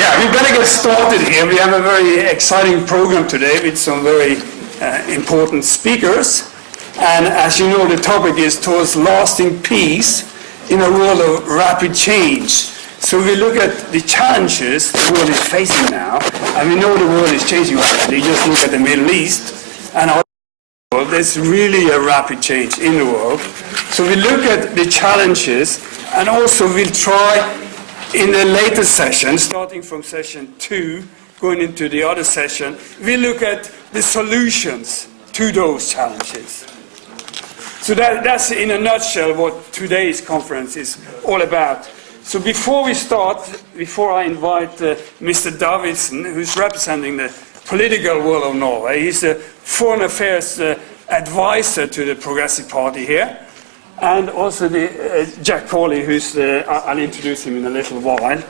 Yeah, we better get started here. We have a very exciting program today with some very important speakers. And as you know, the topic is towards lasting peace in a world of rapid change. So we look at the challenges the world is facing now, and we know the world is changing rapidly. Just look at the Middle East and our world. There's really a rapid change in the world. So we look at the challenges, and also we'll try in the later session, starting from session 2, going into the other session, we look at the solutions to those challenges. So that's in a nutshell what today's conference is all about. So before we start, before I invite Mr. Davidsen, who's representing the political world of Norway, he's the foreign affairs advisor to the Progressive Party here, and also Jack Cawley, who's I'll introduce him in a little while.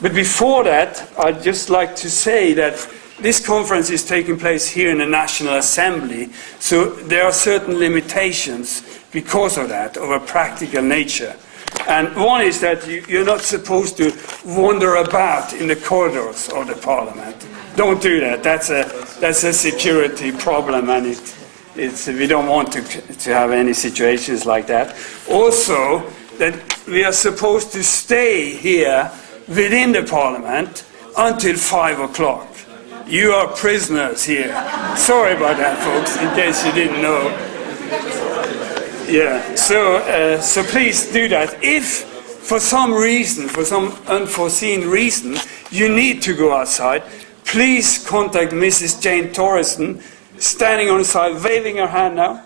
But before that, I'd just like to say that this conference is taking place here in the National Assembly, so there are certain limitations because of that, of a practical nature. And one is that you're not supposed to wander about in the corridors of the Parliament. Don't do that. That's a security problem, and we don't want to have any situations like that. Also, that we are supposed to stay here within the Parliament until 5 o'clock. You are prisoners here. Sorry about that, folks, in case you didn't know. Yeah, so please do that. If for some reason, for some unforeseen reason, you need to go outside, please contact Mrs. Jane Torrison, standing on the side, waving her hand now.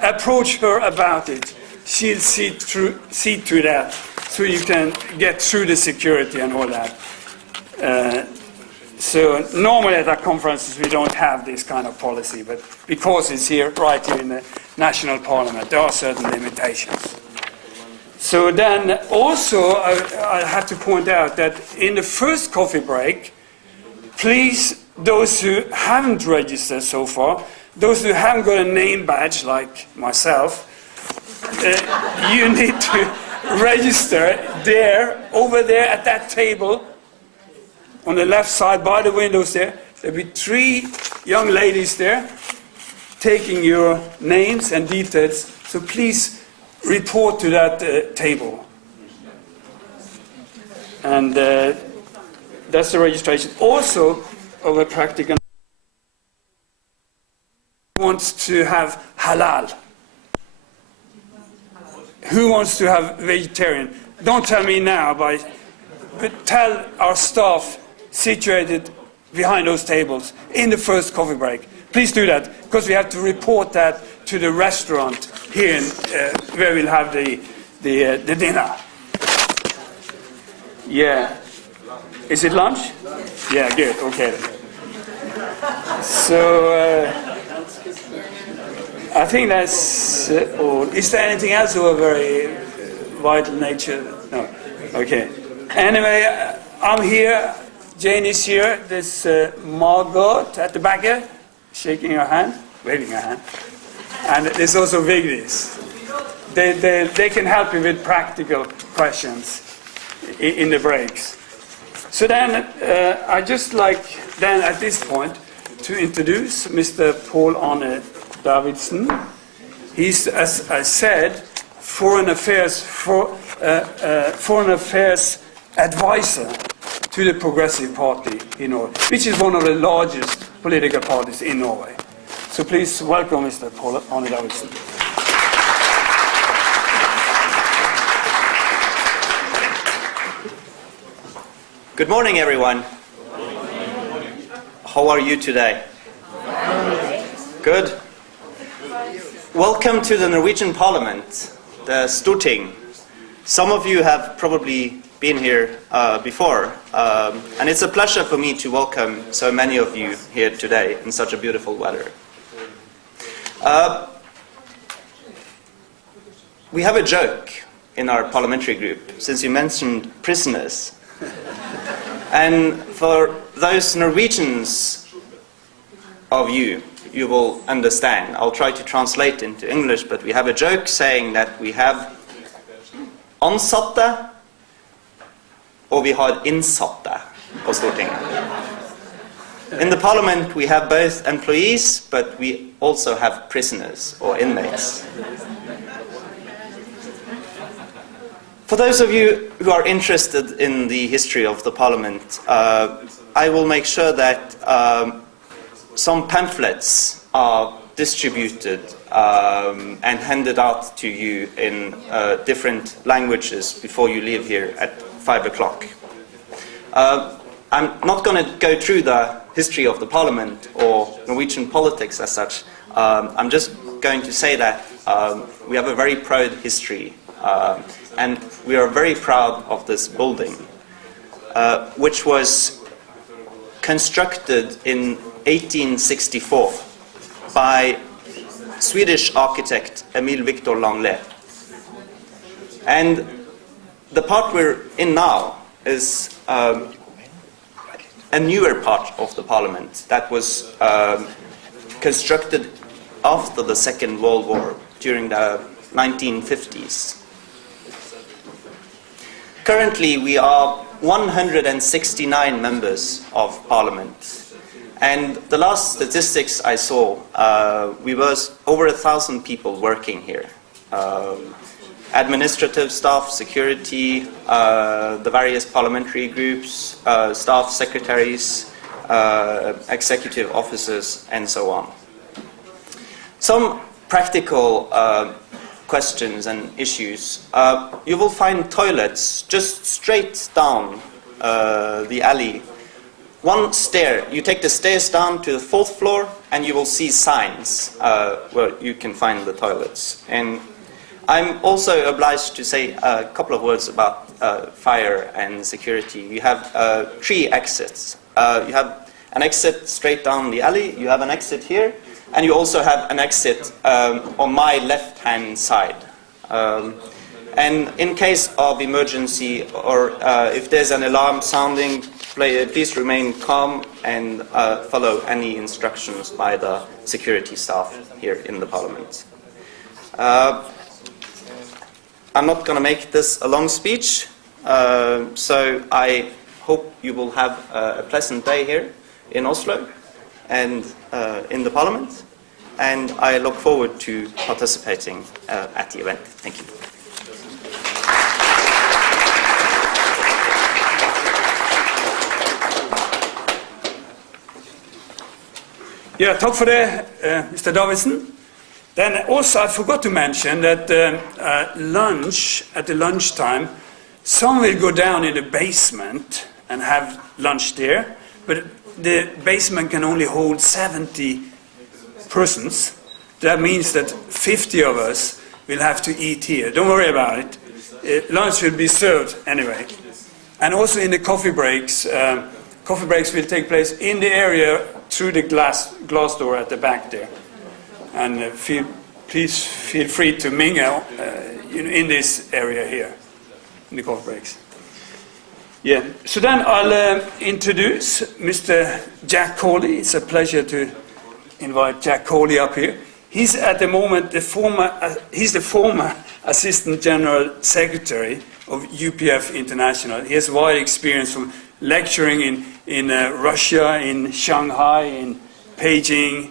Approach her about it. She'll see to that, so you can get through the security and all that. So normally at our conferences we don't have this kind of policy, but because it's here, right here in the National Parliament, there are certain limitations. So then also I have to point out that in the first coffee break, please, those who haven't registered so far, those who haven't got a name badge like myself, you need to register there, over there at that table, on the left side by the windows there. There'll be 3 young ladies there taking your names and details. So please report to that table. And that's the registration. Also, of a practical, wants to have halal. Who wants to have vegetarian? Don't tell me now, but tell our staff situated behind those tables in the first coffee break. Please do that, because we have to report that to the restaurant here where we'll have the dinner. Yeah. Is it lunch? Yeah, good. Okay. So I think that's all. Is there anything else of a very vital nature? No. Okay. Anyway, I'm here. Jane is here. There's Margot at the back here, shaking her hand, waving her hand. And there's also Vigdis. They can help you with practical questions in the breaks. So then, I'd just like then at this point to introduce Mr. Paul Arne Davidsen. He's, as I said, foreign affairs advisor to the Progressive Party in Norway, which is one of the largest political parties in Norway. So please welcome Mr. Paul Arne Davidsen. Good morning, everyone. How are you today? Good. Welcome to the Norwegian Parliament, the Stortinget. Some of you have probably been here before, and it's a pleasure for me to welcome so many of you here today in such a beautiful weather. We have a joke in our parliamentary group, since you mentioned prisoners. And for those Norwegians of you, you will understand. I'll try to translate into English, but we have a joke saying that we have ansatte og vi har innsatte på Stortinget. In the Parliament we have both employees, but we also have prisoners or inmates. For those of you who are interested in the history of the Parliament, I will make sure that some pamphlets are distributed and handed out to you in different languages before you leave here at 5 o'clock. I'm not going to go through the history of the Parliament or Norwegian politics as such. I'm just going to say that we have a very proud history, and we are very proud of this building, which was constructed in 1864 by Swedish architect Emil Victor Langlais. And the part we're in now is a newer part of the Parliament that was constructed after the Second World War, during the 1950s. Currently, we are 169 members of Parliament. And the last statistics I saw, we were over 1,000 people working here. Administrative staff, security, the various parliamentary groups, staff secretaries, executive officers, and so on. Some practical questions and issues. You will find toilets just straight down the alley. One stair, you take the stairs down to the 4th floor and you will see signs where you can find the toilets. And I'm also obliged to say a couple of words about fire and security. You have 3 exits. You have an exit straight down the alley, you have an exit here, and you also have an exit on my left-hand side. And in case of emergency, or if there's an alarm sounding, please remain calm and follow any instructions by the security staff here in the Parliament. I'm not going to make this a long speech, so I hope you will have a pleasant day here in Oslo and in the Parliament, and I look forward to participating at the event. Thank you. Yeah, takk for det, Mr. Davidson. Then also I forgot to mention that lunch, at the lunchtime, some will go down in the basement and have lunch there, but the basement can only hold 70 persons. That means that 50 of us will have to eat here. Don't worry about it. Lunch will be served anyway. And also in the coffee breaks will take place in the area through the glass door at the back there. And please feel free to mingle in this area here, in the coffee breaks. Yeah, so then I'll introduce Mr. Jack Cawley. It's a pleasure to invite Jack Cawley up here. He's at the moment he's the former Assistant General Secretary of UPF International. He has wide experience from lecturing in Russia, in Shanghai, in Beijing,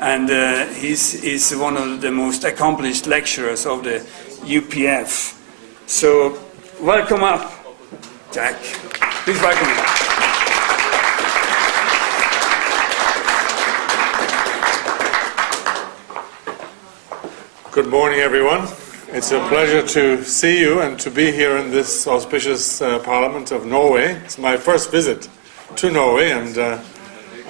and he's one of the most accomplished lecturers of the UPF. So, welcome up, Jack. Please welcome him. Good morning, everyone. It's a pleasure to see you and to be here in this auspicious Parliament of Norway. It's my first visit to Norway, and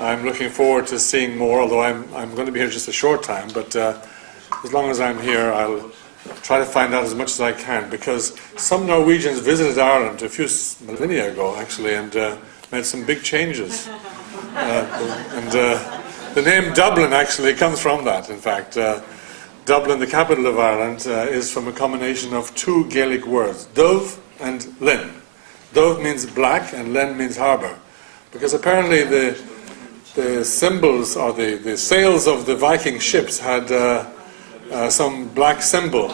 I'm looking forward to seeing more, although I'm going to be here just a short time, but as long as I'm here, I'll try to find out as much as I can, because some Norwegians visited Ireland a few millennia ago, actually, and made some big changes. The name Dublin actually comes from that, in fact. Dublin, the capital of Ireland, is from a combination of 2 Gaelic words, Dubh and Linn. Dubh means black and Linn means harbour, because apparently the symbols or the sails of the Viking ships had some black symbol,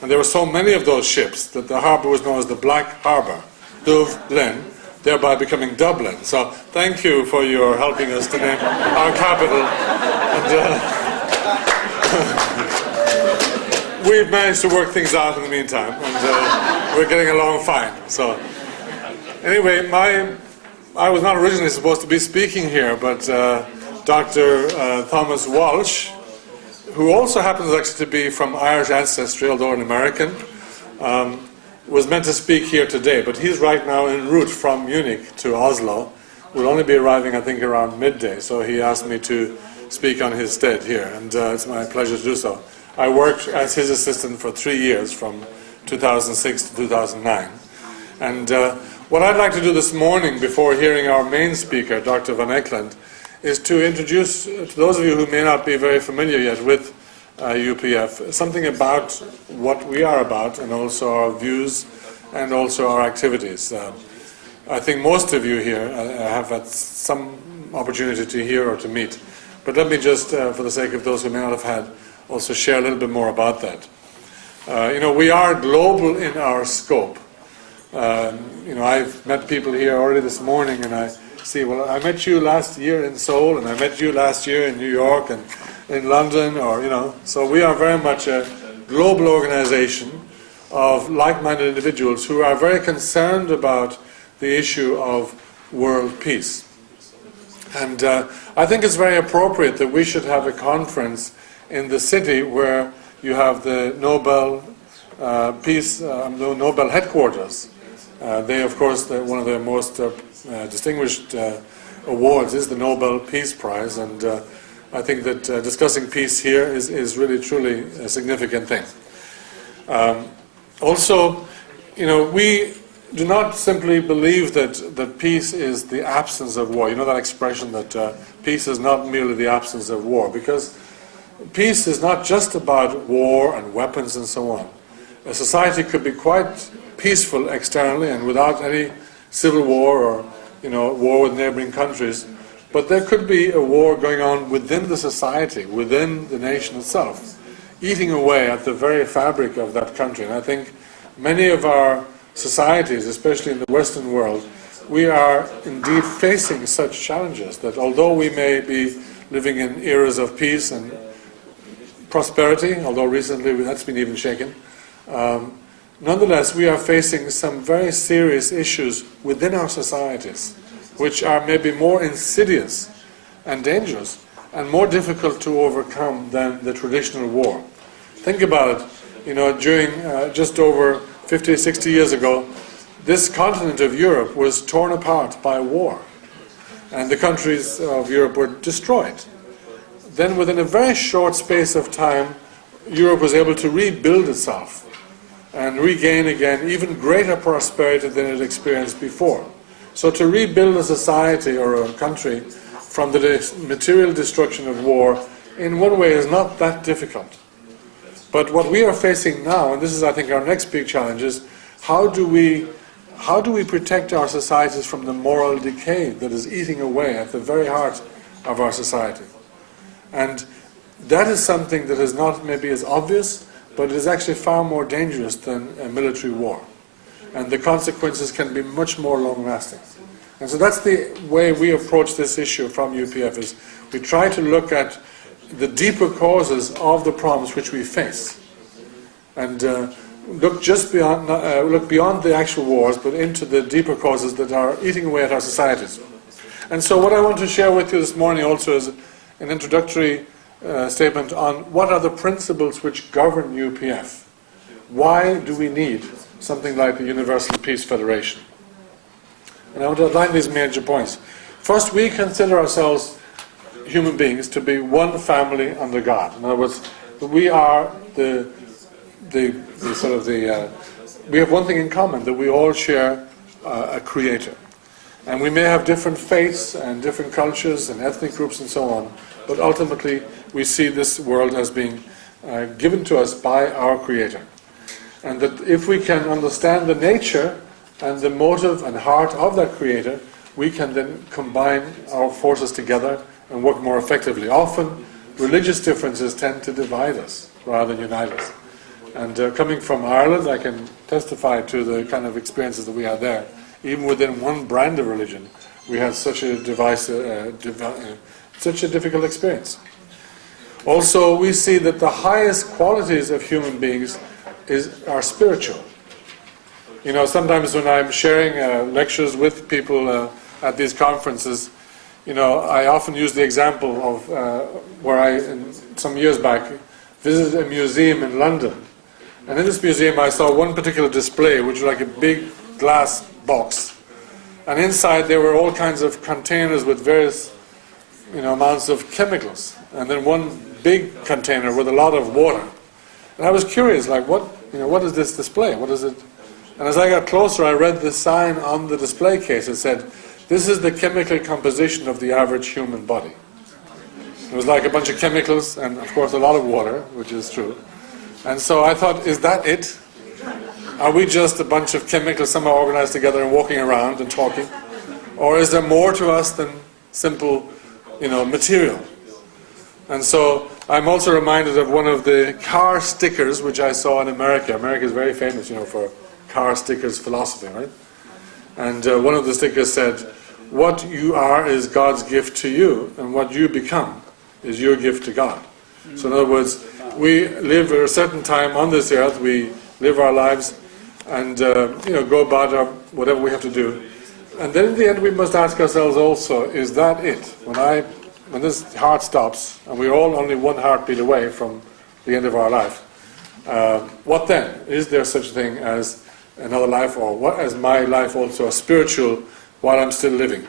and there were so many of those ships that the harbour was known as the Black Harbour, Dublin, thereby becoming Dublin. So thank you for your helping us to name our capital. And, we've managed to work things out in the meantime, and we're getting along fine. So anyway, I was not originally supposed to be speaking here, but Dr. Thomas Walsh, who also happens actually to be from Irish ancestry, although an American, was meant to speak here today, but he's right now en route from Munich to Oslo. Will only be arriving, I think, around midday, so he asked me to speak on his stead here, and it's my pleasure to do so. I worked as his assistant for 3 years, from 2006 to 2009. And what I'd like to do this morning, before hearing our main speaker, Dr. Van Ekeland, is to introduce, to those of you who may not be very familiar yet with UPF, something about what we are about, and also our views, and also our activities. I think most of you here have had some opportunity to hear or to meet. But let me just, for the sake of those who may not have had, also share a little bit more about that. We are global in our scope. I've met people here already this morning, and I see, well, I met you last year in Seoul, and I met you last year in New York and in London, so we are very much a global organization of like-minded individuals who are very concerned about the issue of world peace. And I think it's very appropriate that we should have a conference in the city where you have the Nobel Nobel headquarters. They, of course, one of the most distinguished awards is the Nobel Peace Prize, and I think that discussing peace here is really, truly a significant thing. Also, we do not simply believe that peace is the absence of war. You know that expression that peace is not merely the absence of war, because peace is not just about war and weapons and so on. A society could be quite peaceful externally and without any civil war or war with neighboring countries, but there could be a war going on within the society, within the nation itself, eating away at the very fabric of that country. And I think many of our societies, especially in the Western world, we are indeed facing such challenges that although we may be living in eras of peace and prosperity, although recently that's been even shaken, nonetheless we are facing some very serious issues within our societies, which are maybe more insidious and dangerous and more difficult to overcome than the traditional war. Think about it, during just over 50, 60 years ago, this continent of Europe was torn apart by war, and the countries of Europe were destroyed. Then within a very short space of time, Europe was able to rebuild itself and regain again even greater prosperity than it experienced before. So to rebuild a society or a country from the material destruction of war, in one way, is not that difficult. But what we are facing now, and this is, I think, our next big challenge, is how do we protect our societies from the moral decay that is eating away at the very heart of our society? And that is something that is not maybe as obvious, but it is actually far more dangerous than a military war. And the consequences can be much more long-lasting. And so that's the way we approach this issue from UPF, is we try to look at the deeper causes of the problems which we face, and look beyond the actual wars, but into the deeper causes that are eating away at our societies. And so what I want to share with you this morning also is an introductory statement on what are the principles which govern UPF. Why do we need something like the Universal Peace Federation? And I want to outline these major points. First, we consider ourselves human beings to be one family under God. In other words, we are we have one thing in common, that we all share a creator. And we may have different faiths and different cultures and ethnic groups and so on, but ultimately we see this world as being given to us by our creator. And that if we can understand the nature and the motive and heart of that creator, we can then combine our forces together and work more effectively. Often, religious differences tend to divide us rather than unite us. And coming from Ireland, I can testify to the kind of experiences that we had there. even within one brand of religion, we had such a such a difficult experience. Also, we see that the highest qualities of human beings are spiritual. You know, sometimes when I'm sharing lectures with people at these conferences, you know, I often use the example of where I, some years back, visited a museum in London. And in this museum I saw one particular display, which was like a big glass box. And inside there were all kinds of containers with various, you know, amounts of chemicals. And then one big container with a lot of water. And I was curious, like, what is this display? What is it? And as I got closer, I read the sign on the display case. It said, "This is the chemical composition of the average human body." It was like a bunch of chemicals and, of course, a lot of water, which is true. And so I thought, is that it? Are we just a bunch of chemicals somehow organized together and walking around and talking? Or is there more to us than simple, you know, material? And so I'm also reminded of one of the car stickers which I saw in America. America is very famous, you know, for car stickers philosophy, right? And one of the stickers said, "What you are is God's gift to you, and what you become is your gift to God." So in other words, we live at a certain time on this earth, we live our lives and you know, go about whatever we have to do. And then in the end we must ask ourselves also, is that it? When this heart stops, and we're all only one heartbeat away from the end of our life, what then? Is there such a thing as another life, or what is my life also a spiritual while I'm still living?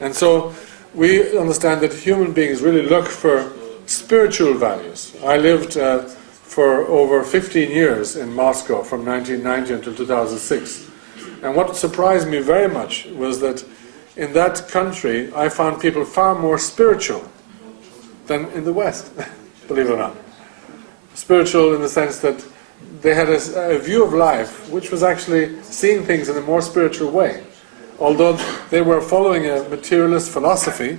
And so we understand that human beings really look for spiritual values. I lived for over 15 years in Moscow from 1990 until 2006. And what surprised me very much was that in that country I found people far more spiritual than in the West, believe it or not. Spiritual in the sense that they had a view of life which was actually seeing things in a more spiritual way. Although they were following a materialist philosophy,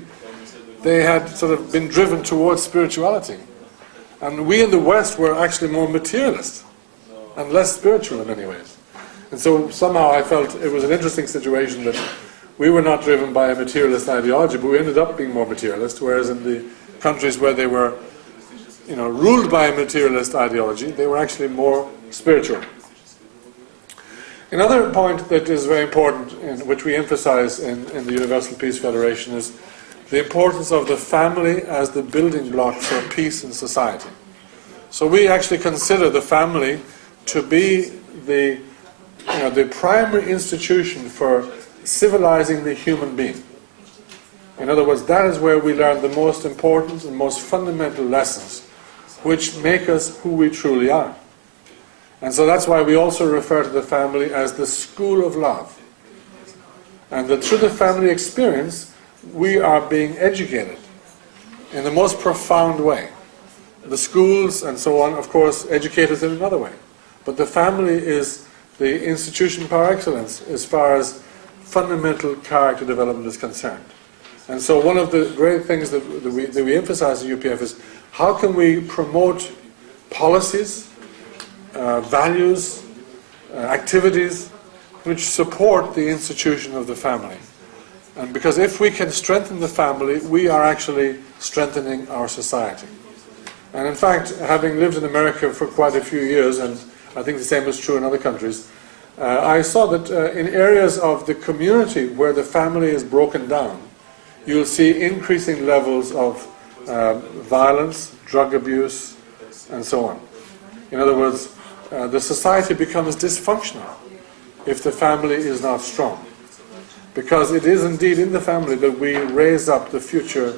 they had sort of been driven towards spirituality. And we in the West were actually more materialist and less spiritual in many ways. And so somehow I felt it was an interesting situation that we were not driven by a materialist ideology, but we ended up being more materialist, whereas in the countries where they were, you know, ruled by a materialist ideology, they were actually more spiritual. Another point that is very important, in which we emphasize in the Universal Peace Federation, is the importance of the family as the building block for peace in society. So we actually consider the family to be the primary institution for civilizing the human being. In other words, that is where we learn the most important and most fundamental lessons which make us who we truly are. And so that's why we also refer to the family as the school of love. And that through the family experience, we are being educated in the most profound way. The schools and so on, of course, educate us in another way. But the family is the institution par excellence as far as fundamental character development is concerned. And so one of the great things that we emphasize in UPF is how can we promote policies, values, activities which support the institution of the family. And because if we can strengthen the family, we are actually strengthening our society. And in fact, having lived in America for quite a few years, and I think the same is true in other countries, I saw that in areas of the community where the family is broken down, you'll see increasing levels of violence, drug abuse, and so on. In other words, the society becomes dysfunctional if the family is not strong. Because it is indeed in the family that we raise up the future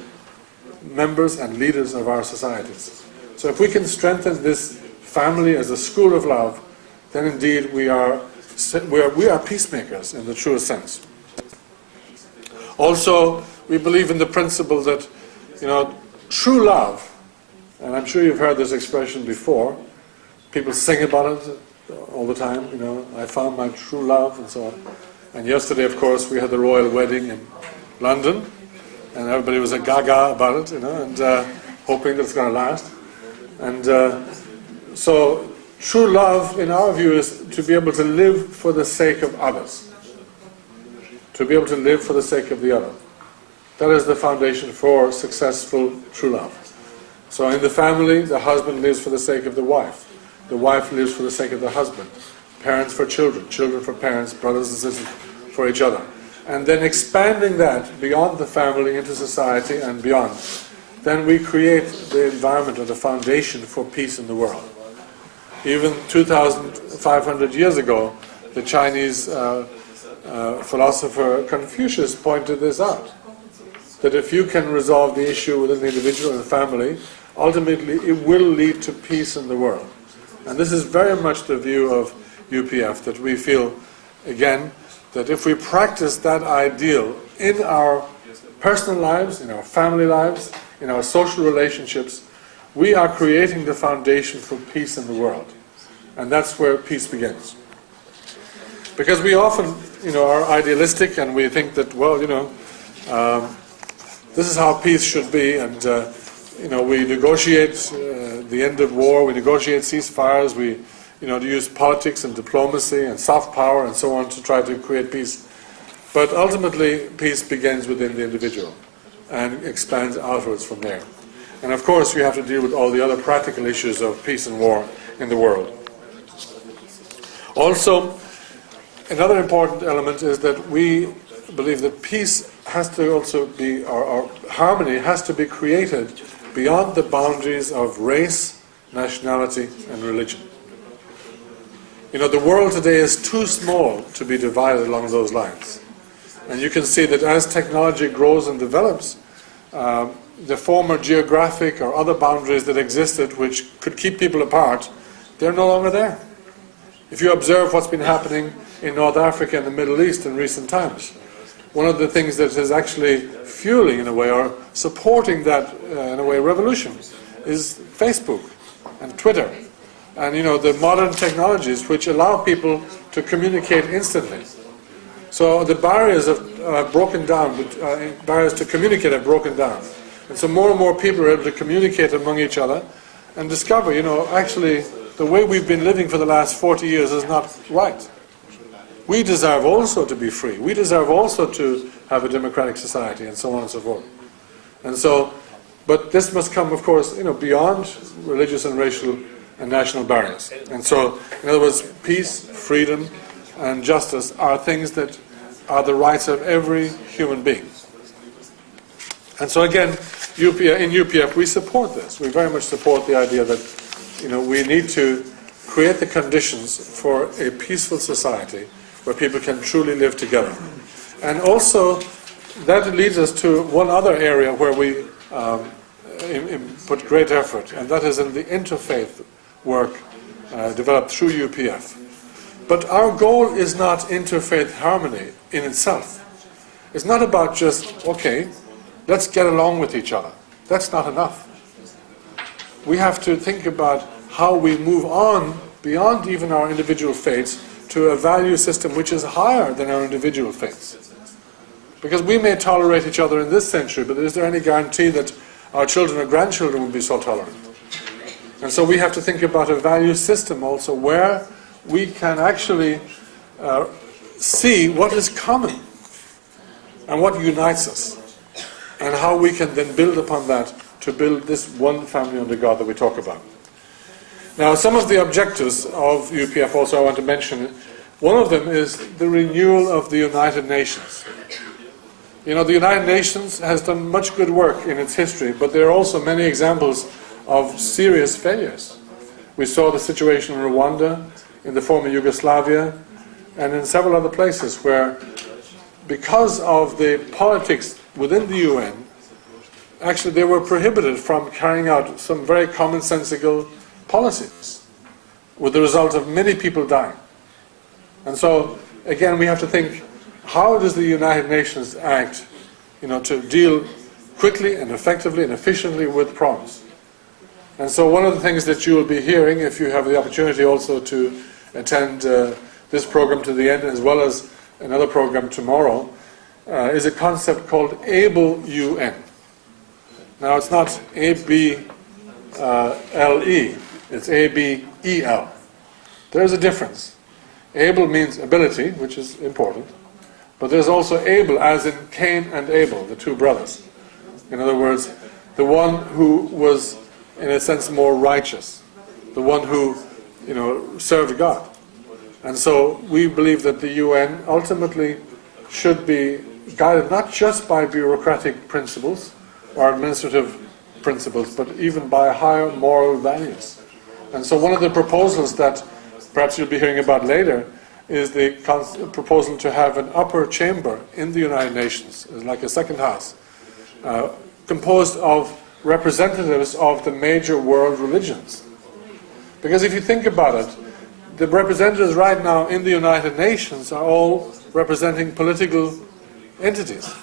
members and leaders of our societies. So if we can strengthen this family as a school of love, then indeed we are peacemakers in the truest sense. Also, we believe in the principle that, you know, true love, and I'm sure you've heard this expression before, people sing about it all the time, you know, I found my true love and so on. And yesterday, of course, we had the royal wedding in London, and everybody was a gaga about it, you know, and hoping that it's going to last. And so true love, in our view, is to be able to live for the sake of others. to be able to live for the sake of the other. That is the foundation for successful true love. So in the family, the husband lives for the sake of the wife lives for the sake of the husband, parents for children, children for parents, brothers and sisters for each other. And then expanding that beyond the family into society and beyond, then we create the environment or the foundation for peace in the world. Even 2,500 years ago, the Chinese philosopher Confucius pointed this out, that if you can resolve the issue within the individual and the family, ultimately it will lead to peace in the world. And this is very much the view of UPF, that we feel, again, that if we practice that ideal in our personal lives, in our family lives, in our social relationships, we are creating the foundation for peace in the world. And that's where peace begins. Because we often, are idealistic and we think that, well, this is how peace should be, and we negotiate the end of war, we negotiate ceasefires, we use politics and diplomacy and soft power and so on to try to create peace. But ultimately, peace begins within the individual and expands outwards from there. And of course, you have to deal with all the other practical issues of peace and war in the world. Also, another important element is that we believe that peace has to also be, or harmony has to be created beyond the boundaries of race, nationality, and religion. The world today is too small to be divided along those lines. And you can see that as technology grows and develops, the former geographic or other boundaries that existed which could keep people apart, they're no longer there. If you observe what's been happening in North Africa and the Middle East in recent times, one of the things that is actually fueling, in a way, or supporting that, in a way, revolution is Facebook and Twitter and, the modern technologies which allow people to communicate instantly. So the barriers have broken down, barriers to communicate have broken down. And so more and more people are able to communicate among each other and discover, actually, the way we've been living for the last 40 years is not right. We deserve also to be free. We deserve also to have a democratic society and so on and so forth. And so, but this must come, of course, beyond religious and racial and national barriers. And so, in other words, peace, freedom, and justice are things that are the rights of every human being. And so again, in UPF we support this. We very much support the idea that we need to create the conditions for a peaceful society where people can truly live together. And also, that leads us to one other area where we put great effort, and that is in the interfaith work developed through UPF. But our goal is not interfaith harmony in itself. It's not about just, okay, let's get along with each other. That's not enough. We have to think about how we move on beyond even our individual faiths to a value system which is higher than our individual faiths. Because we may tolerate each other in this century, but is there any guarantee that our children or grandchildren will be so tolerant? And so we have to think about a value system also where we can actually see what is common and what unites us, and how we can then build upon that to build this one family under God that we talk about. Now, some of the objectives of UPF also I want to mention. One of them is the renewal of the United Nations. The United Nations has done much good work in its history, but there are also many examples of serious failures. We saw the situation in Rwanda, in the former Yugoslavia, and in several other places where, because of the politics within the UN, actually they were prohibited from carrying out some very commonsensical policies, with the result of many people dying. And so, again, we have to think, how does the United Nations act, to deal quickly and effectively and efficiently with problems? And so one of the things that you will be hearing, if you have the opportunity also to attend this program to the end, as well as another program tomorrow, is a concept called Able UN. Now, it's not A-B-L-E, it's A-B-E-L. There's a difference. Able means ability, which is important, But there's also Abel, as in Cain and Abel, the two brothers. In other words, the one who was, in a sense, more righteous, the one who, served God. And so we believe that the UN ultimately should be guided not just by bureaucratic principles or administrative principles, but even by higher moral values. And so one of the proposals that perhaps you'll be hearing about later is the proposal to have an upper chamber in the United Nations, like a second house, composed of representatives of the major world religions. Because if you think about it, the representatives right now in the United Nations are all representing political entities.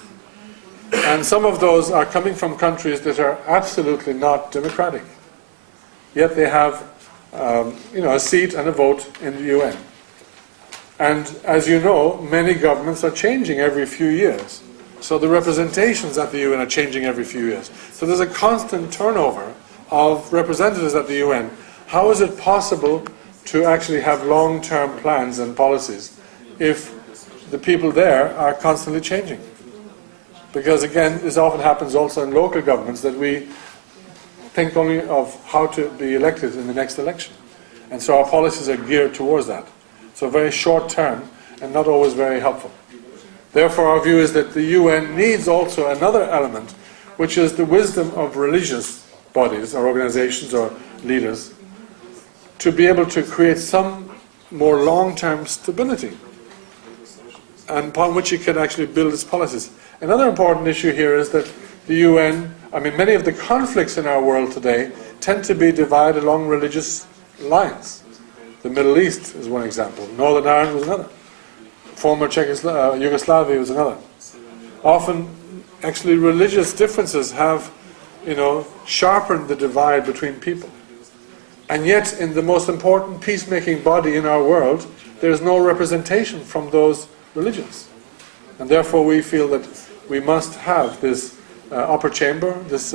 And some of those are coming from countries that are absolutely not democratic. Yet they have a seat and a vote in the UN. And as you know, many governments are changing every few years. So the representations at the UN are changing every few years. So there's a constant turnover of representatives at the UN. How is it possible to actually have long-term plans and policies if the people there are constantly changing? Because again, this often happens also in local governments, that we think only of how to be elected in the next election. And so our policies are geared towards that. So very short term and not always very helpful. Therefore, our view is that the UN needs also another element, which is the wisdom of religious bodies or organizations or leaders, to be able to create some more long-term stability and upon which it can actually build its policies. Another important issue here is that the UN, many of the conflicts in our world today tend to be divided along religious lines. The Middle East is one example. Northern Ireland was another. Former Yugoslavia was another. Often, actually, religious differences have, sharpened the divide between people. And yet, in the most important peacemaking body in our world, there is no representation from those religions. And therefore, we feel that we must have this upper chamber, this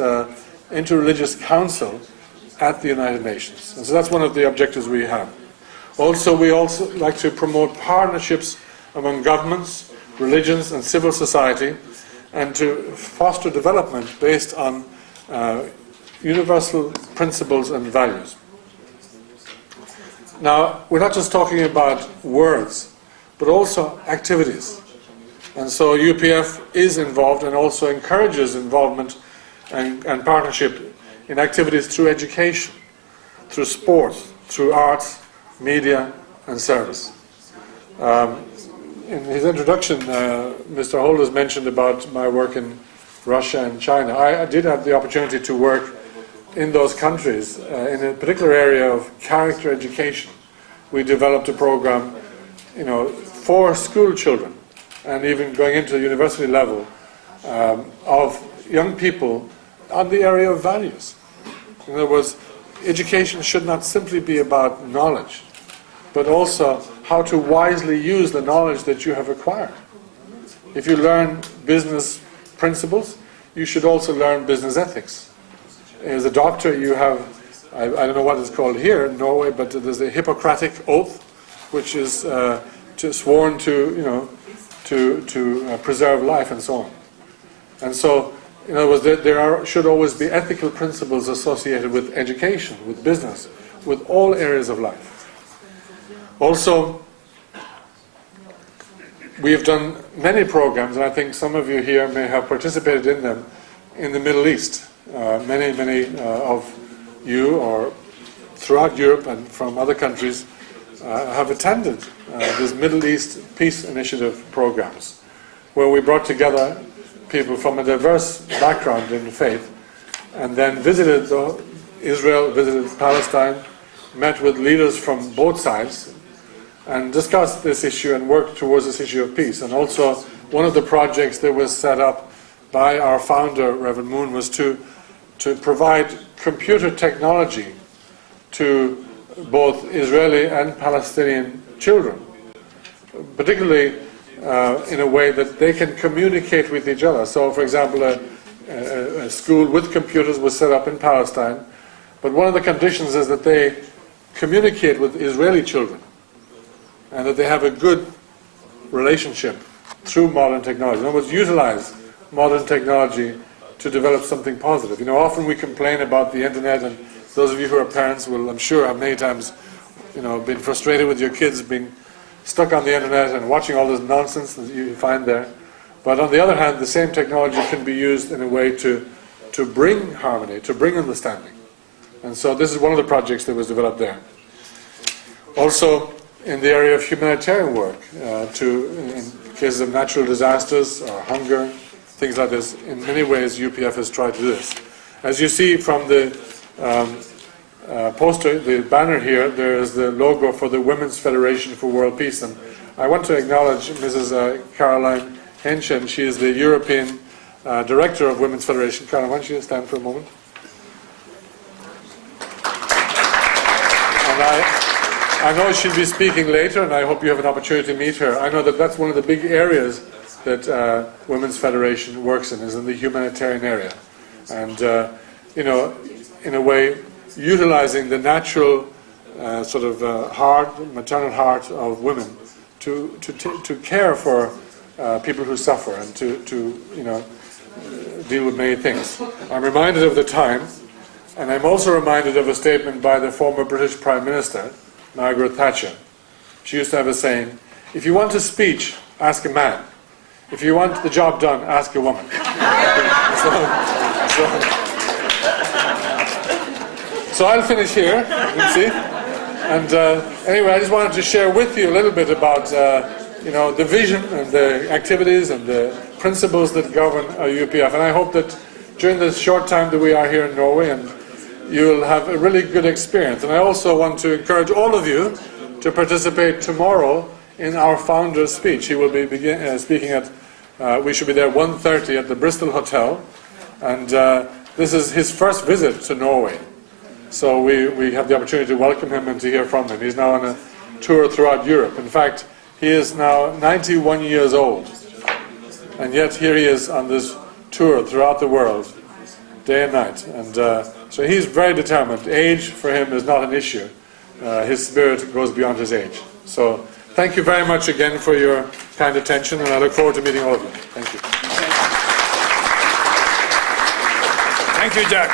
interreligious council at the United Nations. And so that's one of the objectives we have. We also like to promote partnerships among governments, religions, and civil society, and to foster development based on universal principles and values. Now, we're not just talking about words, but also activities. And so UPF is involved and also encourages involvement and partnership in activities through education, through sports, through arts, media, and service. In his introduction, Mr. Holders mentioned about my work in Russia and China. I did have the opportunity to work in those countries in a particular area of character education. We developed a program, for school children, and even going into the university level, of young people on the area of values. In other words, education should not simply be about knowledge, but also how to wisely use the knowledge that you have acquired. If you learn business principles, you should also learn business ethics. As a doctor, you have, I don't know what it's called here in Norway, but there's a Hippocratic oath, which is sworn to preserve life and so on. And so, in other words, there should always be ethical principles associated with education, with business, with all areas of life. Also, we have done many programs, and I think some of you here may have participated in them, in the Middle East. Many of you, or throughout Europe and from other countries, have attended these Middle East Peace Initiative programs, where we brought together people from a diverse background in faith, and then visited Israel, visited Palestine, met with leaders from both sides, and discussed this issue and worked towards this issue of peace. And also, one of the projects that was set up by our founder, Reverend Moon, was to provide computer technology to both Israeli and Palestinian children, particularly in a way that they can communicate with each other. So, for example, a school with computers was set up in Palestine, but one of the conditions is that they communicate with Israeli children and that they have a good relationship through modern technology. In other words, utilize modern technology to develop something positive. You know, often we complain about the internet, and those of you who are parents will, I'm sure, have many times, you know, been frustrated with your kids being stuck on the internet and watching all this nonsense that you find there. But on the other hand, the same technology can be used in a way to bring harmony, to bring understanding. And so this is one of the projects that was developed there. Also, in the area of humanitarian work, in cases of natural disasters or hunger, things like this, in many ways UPF has tried to do this. As you see from the poster, the banner here, there is the logo for the Women's Federation for World Peace. And I want to acknowledge Mrs. Caroline Henschen. She is the European Director of Women's Federation. Caroline, why don't you stand for a moment? And I know she'll be speaking later, and I hope you have an opportunity to meet her. I know that that's one of the big areas that Women's Federation works in, is in the humanitarian area. And, you know, in a way, utilizing the natural maternal heart of women to care for people who suffer and to you know, deal with many things. I'm reminded of the time, and I'm also reminded of a statement by the former British Prime Minister, Margaret Thatcher. She used to have a saying, if you want a speech, ask a man. If you want the job done, ask a woman. So I'll finish here, you can see. And anyway, I just wanted to share with you a little bit about you know, the vision and the activities and the principles that govern UPF. And I hope that during this short time that we are here in Norway, and you'll have a really good experience. And I also want to encourage all of you to participate tomorrow in our founder's speech. He will be speaking at, we should be there 1:30 at the Bristol Hotel. And this is his first visit to Norway. So we have the opportunity to welcome him and to hear from him. He's now on a tour throughout Europe. In fact, he is now 91 years old. And yet here he is on this tour throughout the world, day and night. And so he's very determined. Age for him is not an issue. His spirit goes beyond his age. So thank you very much again for your kind attention, and I look forward to meeting all of you. Thank you. Thank you, Jack.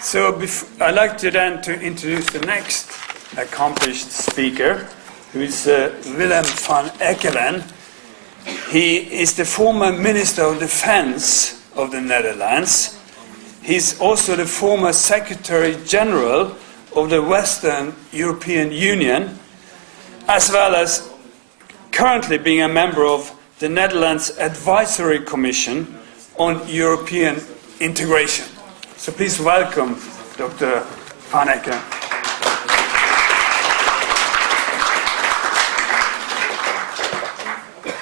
So I'd like to then introduce the next accomplished speaker, who is Willem van Eekelen. He is the former Minister of Defense of the Netherlands. He's also the former Secretary General of the Western European Union, as well as currently being a member of the Netherlands Advisory Commission on European Integration. So please welcome Dr. van Eekelen.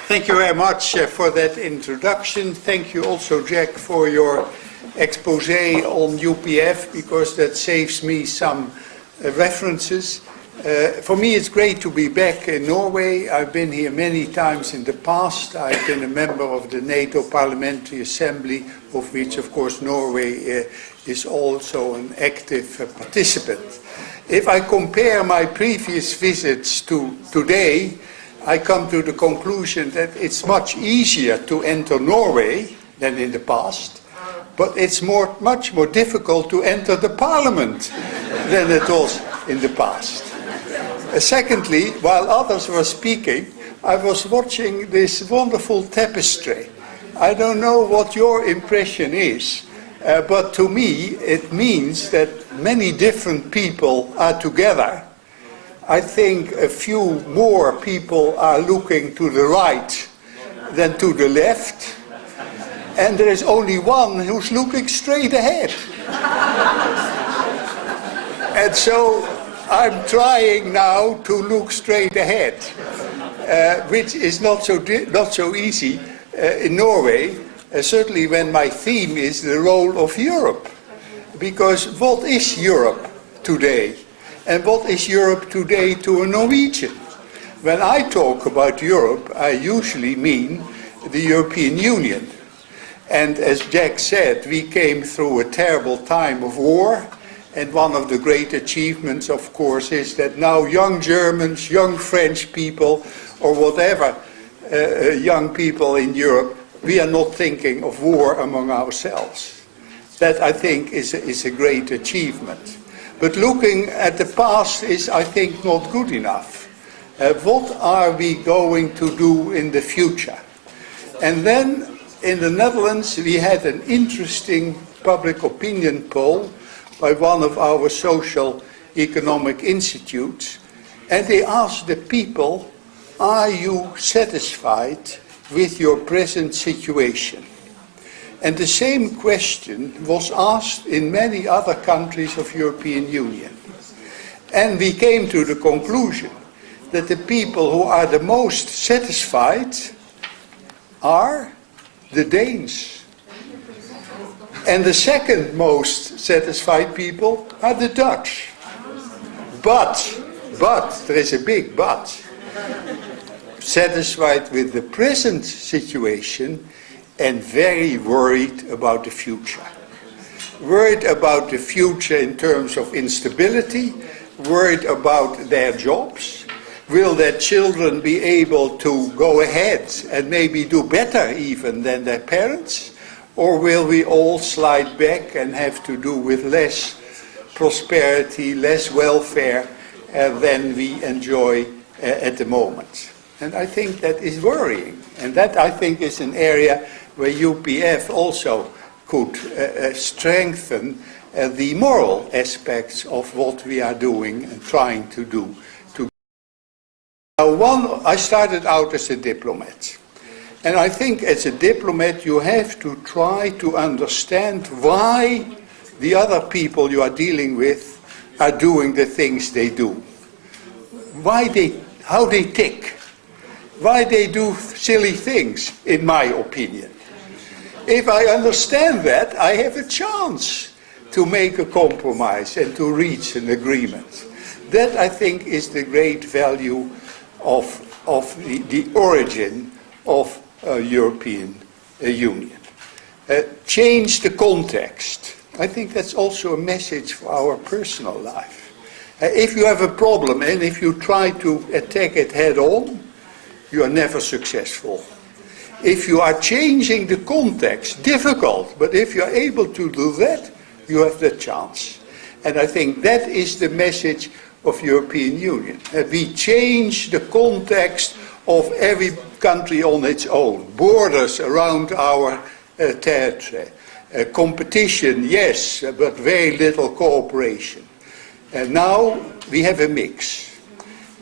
Thank you very much for that introduction. Thank you also, Jack, for your expose on UPF, because that saves me some references. For me, it's great to be back in Norway. I've been here many times in the past. I've been a member of the NATO Parliamentary Assembly, of which, of course, Norway is also an active participant. If I compare my previous visits to today, I come to the conclusion that it's much easier to enter Norway than in the past, but it's much more difficult to enter the Parliament than it was in the past. Secondly, while others were speaking, I was watching this wonderful tapestry. I don't know what your impression is, but to me it means that many different people are together. I think a few more people are looking to the right than to the left, and there is only one who's looking straight ahead. And so I'm trying now to look straight ahead, which is not so easy in Norway, certainly when my theme is the role of Europe. Because what is Europe today? And what is Europe today to a Norwegian? When I talk about Europe, I usually mean the European Union. And as Jack said, we came through a terrible time of war. And one of the great achievements, of course, is that now young Germans, young French people, or whatever young people in Europe, we are not thinking of war among ourselves. That, I think, is a great achievement. But looking at the past is, I think, not good enough. What are we going to do in the future? And then in the Netherlands we had an interesting public opinion poll by one of our social economic institutes, and they asked the people, are you satisfied with your present situation? And the same question was asked in many other countries of European Union. And we came to the conclusion that the people who are the most satisfied are the Danes. And the second most satisfied people are the Dutch. But, there is a big but. Satisfied with the present situation and very worried about the future. Worried about the future in terms of instability, worried about their jobs. Will their children be able to go ahead and maybe do better even than their parents? Or will we all slide back and have to do with less prosperity, less welfare than we enjoy at the moment? And I think that is worrying. And that, I think, is an area where UPF also could strengthen the moral aspects of what we are doing and trying to do. Now, I started out as a diplomat. And I think as a diplomat you have to try to understand why the other people you are dealing with are doing the things they do. How they tick. Why they do silly things, in my opinion. If I understand that, I have a chance to make a compromise and to reach an agreement. That, I think, is the great value of the origin of European Union. Change the context. I think that's also a message for our personal life. If you have a problem and if you try to attack it head on, you are never successful. If you are changing the context, difficult, but if you are able to do that, you have the chance. And I think that is the message of European Union. We change the context of every country on its own. Borders around our territory. Competition, yes, but very little cooperation. And now we have a mix.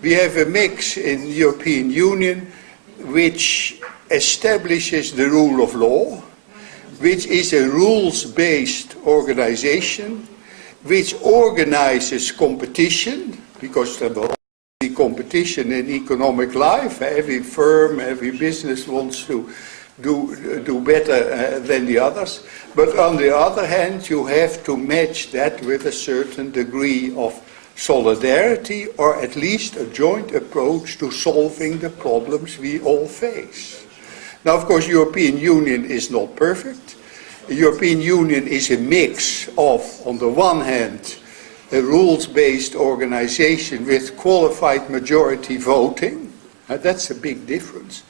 We have a mix in the European Union which establishes the rule of law, which is a rules-based organization, which organizes competition, because there will be competition in economic life. Every firm, every business wants to do better than the others. But on the other hand, you have to match that with a certain degree of solidarity, or at least a joint approach to solving the problems we all face. Now, of course, European Union is not perfect. The European Union is a mix of, on the one hand, a rules-based organization with qualified majority voting. That's a big difference.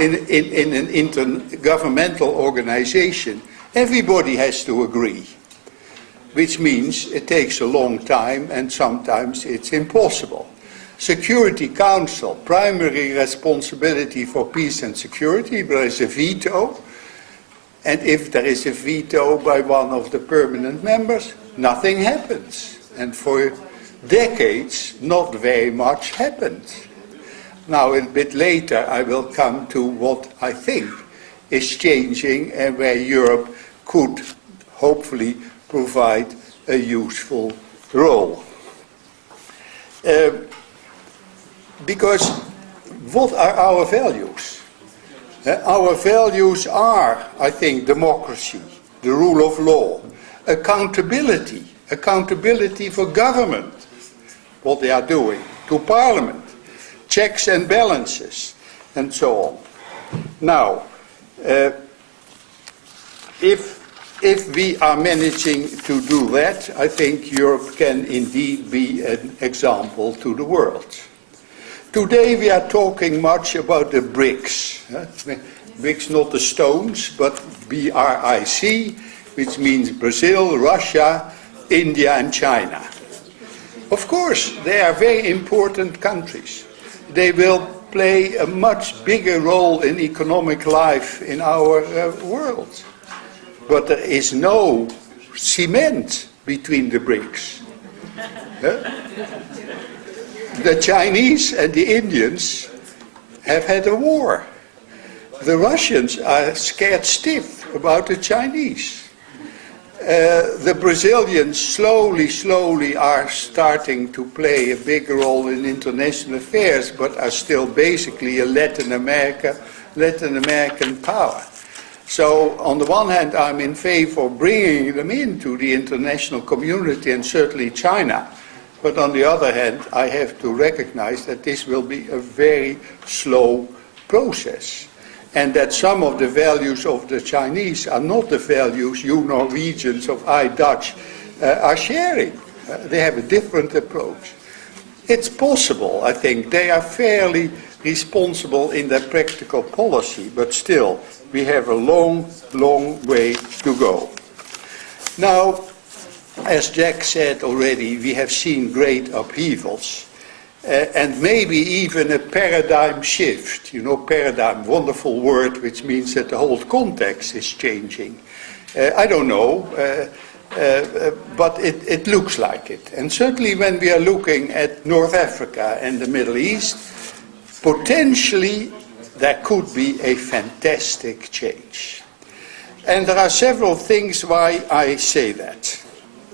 In an intergovernmental organization, everybody has to agree, which means it takes a long time and sometimes it's impossible. Security Council, primary responsibility for peace and security, but there is a veto. And if there is a veto by one of the permanent members, nothing happens. And for decades, not very much happened. Now, a bit later, I will come to what I think is changing and where Europe could hopefully provide a useful role. Because what are our values? Our values are, I think, democracy, the rule of law, accountability for government, what they are doing, to Parliament, checks and balances, and so on. Now, if we are managing to do that, I think Europe can indeed be an example to the world. Today we are talking much about the BRICS. BRICS, not the stones, but BRIC, which means Brazil, Russia, India and China. Of course, they are very important countries. They will play a much bigger role in economic life in our world. But there is no cement between the BRICS. The Chinese and the Indians have had a war. The Russians are scared stiff about the Chinese. The Brazilians slowly are starting to play a big role in international affairs, but are still basically a Latin American power. So on the one hand, I'm in favor of bringing them into the international community and certainly China. But on the other hand, I have to recognize that this will be a very slow process. And that some of the values of the Chinese are not the values you Norwegians of I Dutch are sharing. They have a different approach. It's possible, I think. They are fairly responsible in their practical policy, but still, we have a long way to go. Now, as Jack said already, we have seen great upheavals. And maybe even a paradigm shift. You know, paradigm, wonderful word, which means that the whole context is changing. I don't know, but it looks like it. And certainly when we are looking at North Africa and the Middle East, potentially there could be a fantastic change. And there are several things why I say that,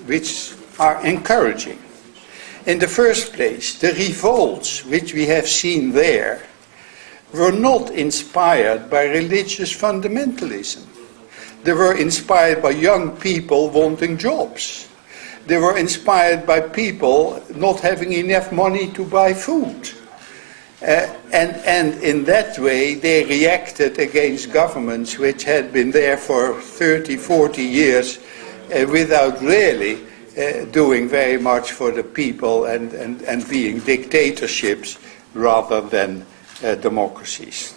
which are encouraging. In the first place, the revolts which we have seen there were not inspired by religious fundamentalism. They were inspired by young people wanting jobs. They were inspired by people not having enough money to buy food. And in that way, they reacted against governments which had been there for 30, 40 years without really doing very much for the people and being dictatorships rather than democracies.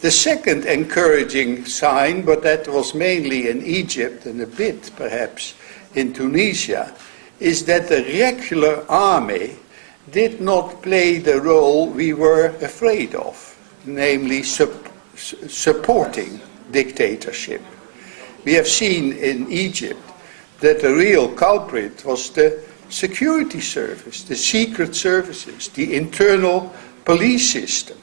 The second encouraging sign, but that was mainly in Egypt and a bit perhaps in Tunisia, is that the regular army did not play the role we were afraid of, namely supporting dictatorship. We have seen in Egypt that the real culprit was the security service, the secret services, the internal police system.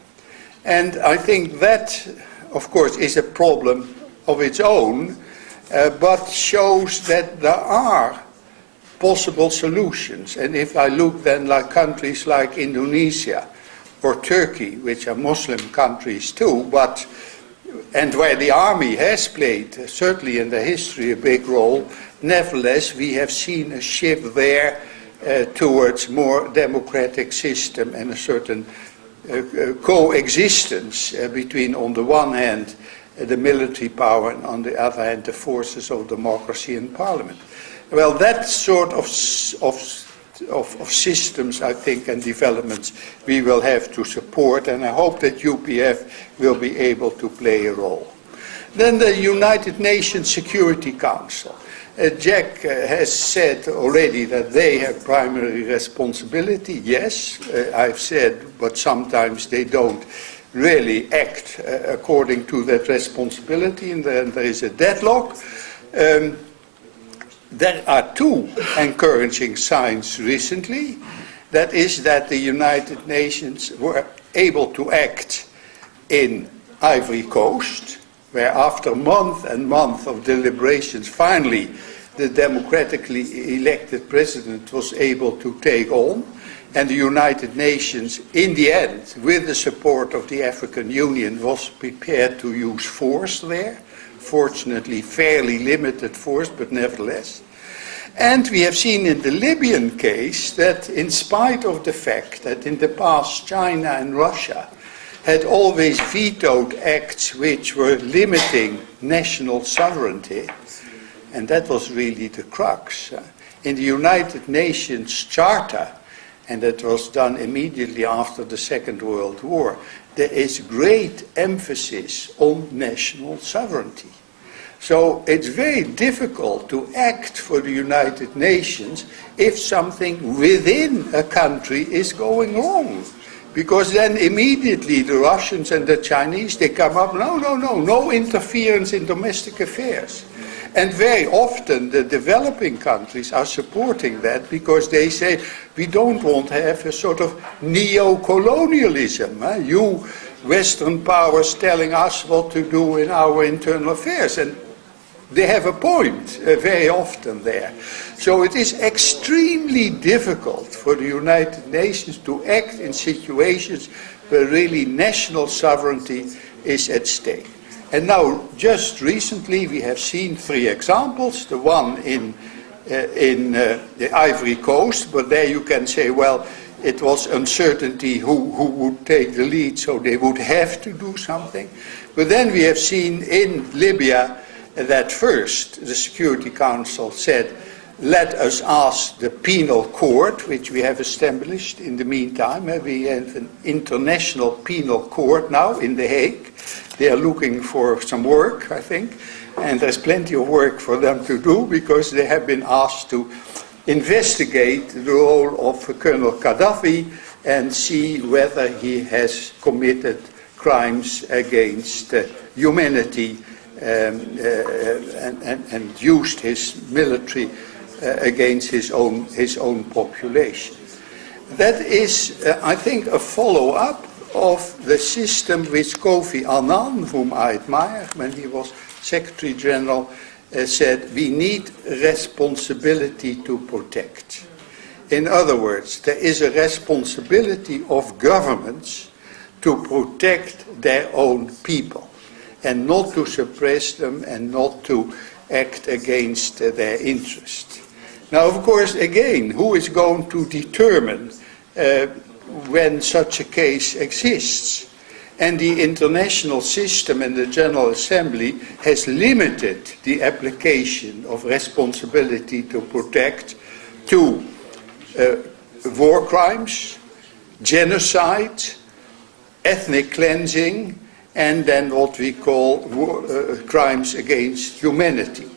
And I think that, of course, is a problem of its own, but shows that there are possible solutions. And if I look then like countries like Indonesia or Turkey, which are Muslim countries too, and where the army has played, certainly in the history, a big role, nevertheless, we have seen a shift there towards more democratic system and a certain coexistence between, on the one hand, the military power and on the other hand, the forces of democracy and parliament. Well, that sort of systems, I think, and developments we will have to support, and I hope that UPF will be able to play a role. Then the United Nations Security Council. Jack has said already that they have primary responsibility. Yes, I've said, but sometimes they don't really act according to that responsibility, and then there is a deadlock. There are two encouraging signs recently. That is that the United Nations were able to act in Ivory Coast, where after month and month of deliberations, finally the democratically elected president was able to take on, and the United Nations, in the end, with the support of the African Union, was prepared to use force there. Fortunately, fairly limited force, but nevertheless. And we have seen in the Libyan case that in spite of the fact that in the past China and Russia had always vetoed acts which were limiting national sovereignty, and that was really the crux. In the United Nations Charter, and that was done immediately after the Second World War, there is great emphasis on national sovereignty. So it's very difficult to act for the United Nations if something within a country is going wrong. Because then immediately the Russians and the Chinese, they come up, no interference in domestic affairs. And very often the developing countries are supporting that because they say, we don't want to have a sort of neo-colonialism. You Western powers telling us what to do in our internal affairs. And they have a point very often there. So it is extremely difficult for the United Nations to act in situations where really national sovereignty is at stake. And now, just recently, we have seen 3 examples. The one in the Ivory Coast, but there you can say, well, it was uncertainty who would take the lead, so they would have to do something. But then we have seen in Libya that first the Security Council said, let us ask the penal court, which we have established in the meantime. We have an international penal court now in The Hague. They are looking for some work, I think, and there's plenty of work for them to do because they have been asked to investigate the role of Colonel Gaddafi and see whether he has committed crimes against humanity and used his military against his own population. That is, I think, a follow-up of the system which Kofi Annan, whom I admire when he was Secretary General, said we need responsibility to protect. In other words, there is a responsibility of governments to protect their own people and not to suppress them and not to act against their interests. Now, of course, again, who is going to determine when such a case exists? And the international system and the General Assembly has limited the application of responsibility to protect to war crimes, genocide, ethnic cleansing, and then what we call crimes against humanity.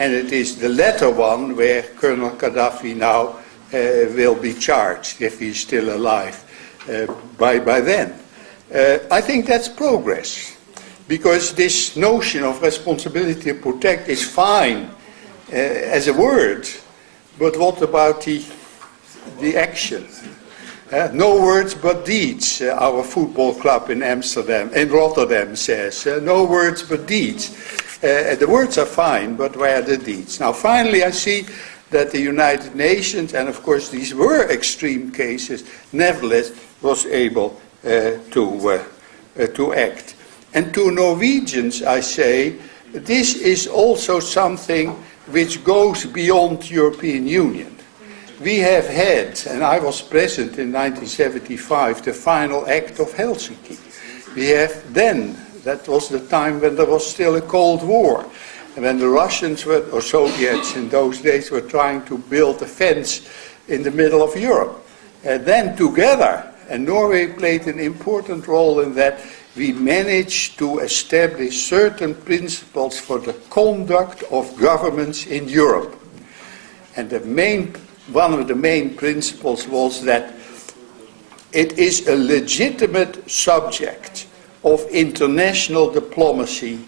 And it is the latter one where Colonel Gaddafi now will be charged, if he's still alive, by then. I think that's progress, because this notion of responsibility to protect is fine as a word, but what about the action? No words but deeds, our football club in Rotterdam says. No words but deeds. The words are fine, but where are the deeds? Now, finally, I see that the United Nations, and of course these were extreme cases, nevertheless was able to act. And to Norwegians, I say, this is also something which goes beyond European Union. We have had, and I was present in 1975, the final act of Helsinki. We have then, that was the time when there was still a Cold War, and when the Russians were, or Soviets in those days, were trying to build a fence in the middle of Europe. And then together, and Norway played an important role in that, we managed to establish certain principles for the conduct of governments in Europe. And one of the main principles was that it is a legitimate subject of international diplomacy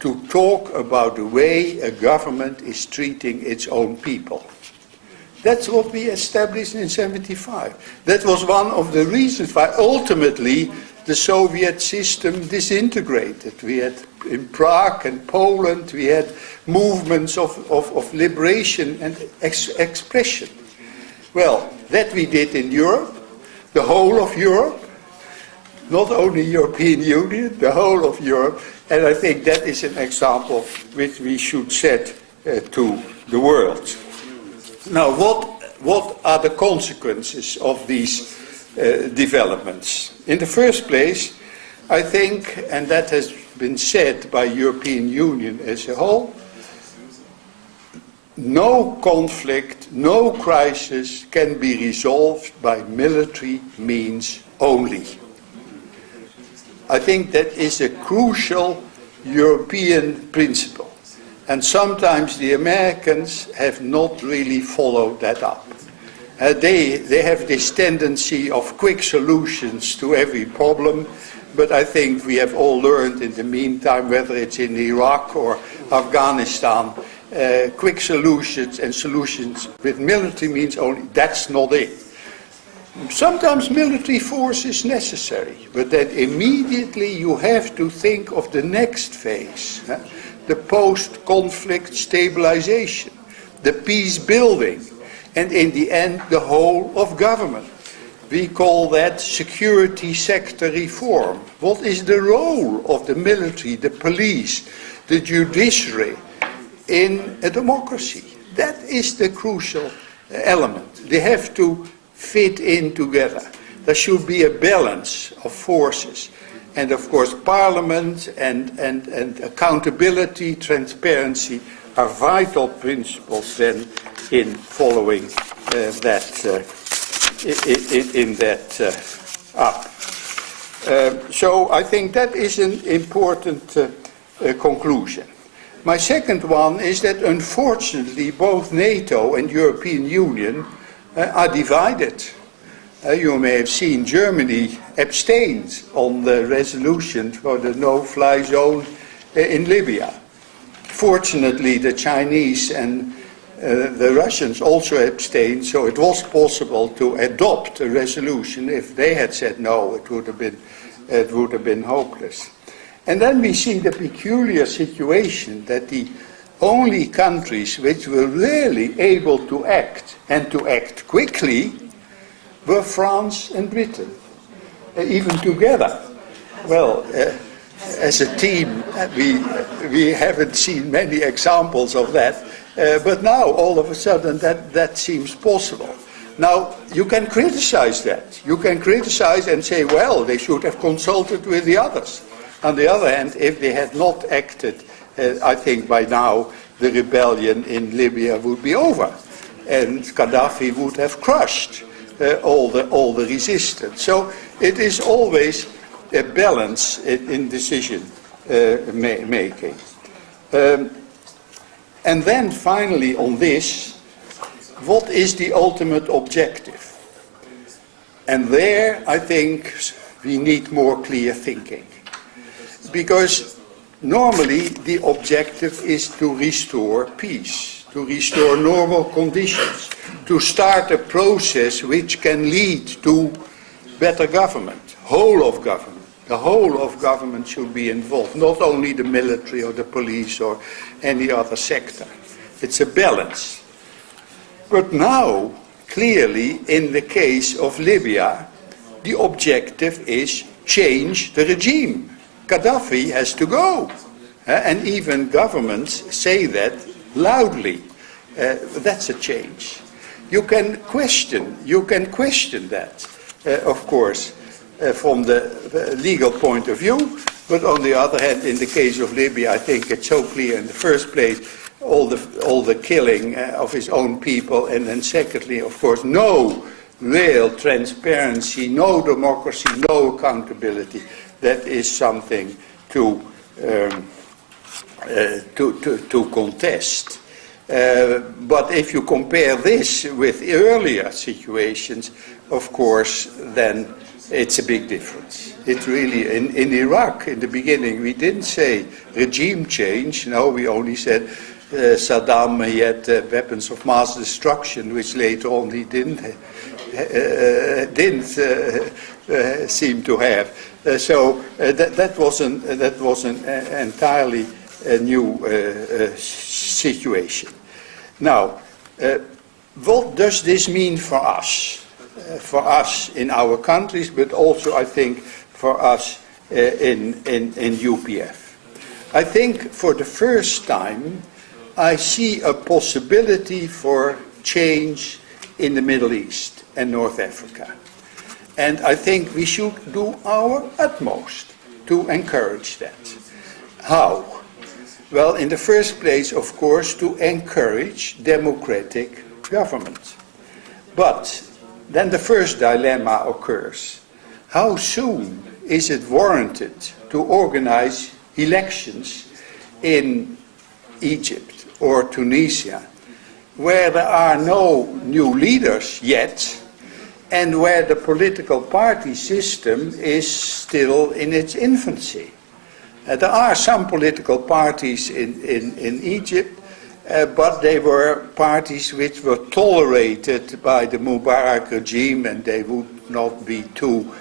to talk about the way a government is treating its own people. That's what we established in 1975. That was one of the reasons why ultimately the Soviet system disintegrated. We had in Prague and Poland, we had movements of liberation and expression. Well, that we did in Europe, the whole of Europe, not only European Union, the whole of Europe, and I think that is an example which we should set to the world. Now, what are the consequences of these developments? In the first place, I think, and that has been said by European Union as a whole, no conflict, no crisis can be resolved by military means only. I think that is a crucial European principle. And sometimes the Americans have not really followed that up. They have this tendency of quick solutions to every problem, but I think we have all learned in the meantime, whether it's in Iraq or Afghanistan, quick solutions and solutions with military means only, that's not it. Sometimes military force is necessary, but then immediately you have to think of the next phase, the post-conflict stabilization, the peace building, and in the end the whole of government. We call that security sector reform. What is the role of the military, the police, the judiciary in a democracy? That is the crucial element. They have to fit in together. There should be a balance of forces. And of course, Parliament and accountability, transparency are vital principles then in following that up. So I think that is an important conclusion. My second one is that unfortunately both NATO and European Union are divided. You may have seen Germany abstained on the resolution for the no-fly zone in Libya. Fortunately, the Chinese and the Russians also abstained, so it was possible to adopt a resolution. If they had said no, it would have been hopeless. And then we see the peculiar situation that the only countries which were really able to act, and to act quickly, were France and Britain, even together. Well, as a team, we haven't seen many examples of that, but now all of a sudden that seems possible. Now, you can criticize that. You can criticize and say, well, they should have consulted with the others. On the other hand, if they had not acted, I think by now the rebellion in Libya would be over, and Gaddafi would have crushed all the resistance. So it is always a balance in decision making. And then finally on this, what is the ultimate objective? And there I think we need more clear thinking. Because normally the objective is to restore peace, to restore normal conditions, to start a process which can lead to better government, whole of government. The whole of government should be involved, not only the military or the police or any other sector. It's a balance. But now, clearly, in the case of Libya, the objective is change the regime. Gaddafi has to go. And even governments say that loudly. That's a change. You can question that, of course, from the legal point of view, but on the other hand, in the case of Libya, I think it's so clear in the first place, all the killing of his own people, and then secondly, of course, no real transparency, no democracy, no accountability. That is something to contest. But if you compare this with earlier situations, of course, then it's a big difference. It really, in Iraq, in the beginning, we didn't say regime change. No, we only said Saddam, he had weapons of mass destruction, which later on he didn't seem to have. So that was an entirely new situation. Now, what does this mean for us? For us in our countries, but also I think for us in UPF. I think for the first time I see a possibility for change in the Middle East and North Africa. And I think we should do our utmost to encourage that. How? Well, in the first place, of course, to encourage democratic government. But then the first dilemma occurs. How soon is it warranted to organize elections in Egypt or Tunisia, where there are no new leaders yet, and where the political party system is still in its infancy? There are some political parties in Egypt, but they were parties which were tolerated by the Mubarak regime, and they would not be too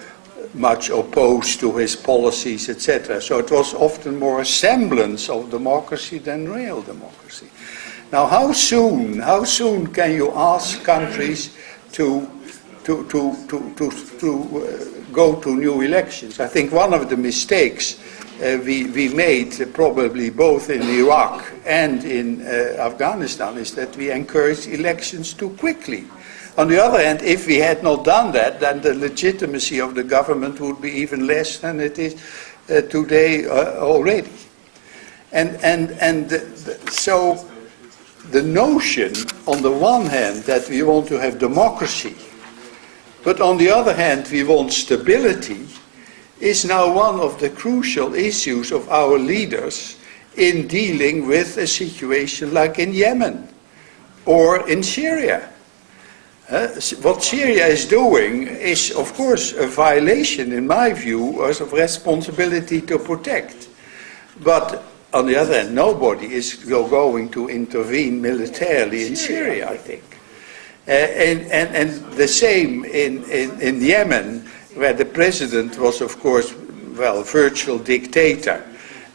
much opposed to his policies, etc. So it was often more a semblance of democracy than real democracy. Now, how soon can you ask countries to go to new elections? I think one of the mistakes we made, probably both in Iraq and in Afghanistan, is that we encouraged elections too quickly. On the other hand, if we had not done that, then the legitimacy of the government would be even less than it is today already. So the notion, on the one hand, that we want to have democracy, but on the other hand, we want stability, is now one of the crucial issues of our leaders in dealing with a situation like in Yemen or in Syria. What Syria is doing is, of course, a violation, in my view, of responsibility to protect. But on the other hand, nobody is going to intervene militarily in Syria, I think. And the same in Yemen, where the president was, of course, well, virtual dictator,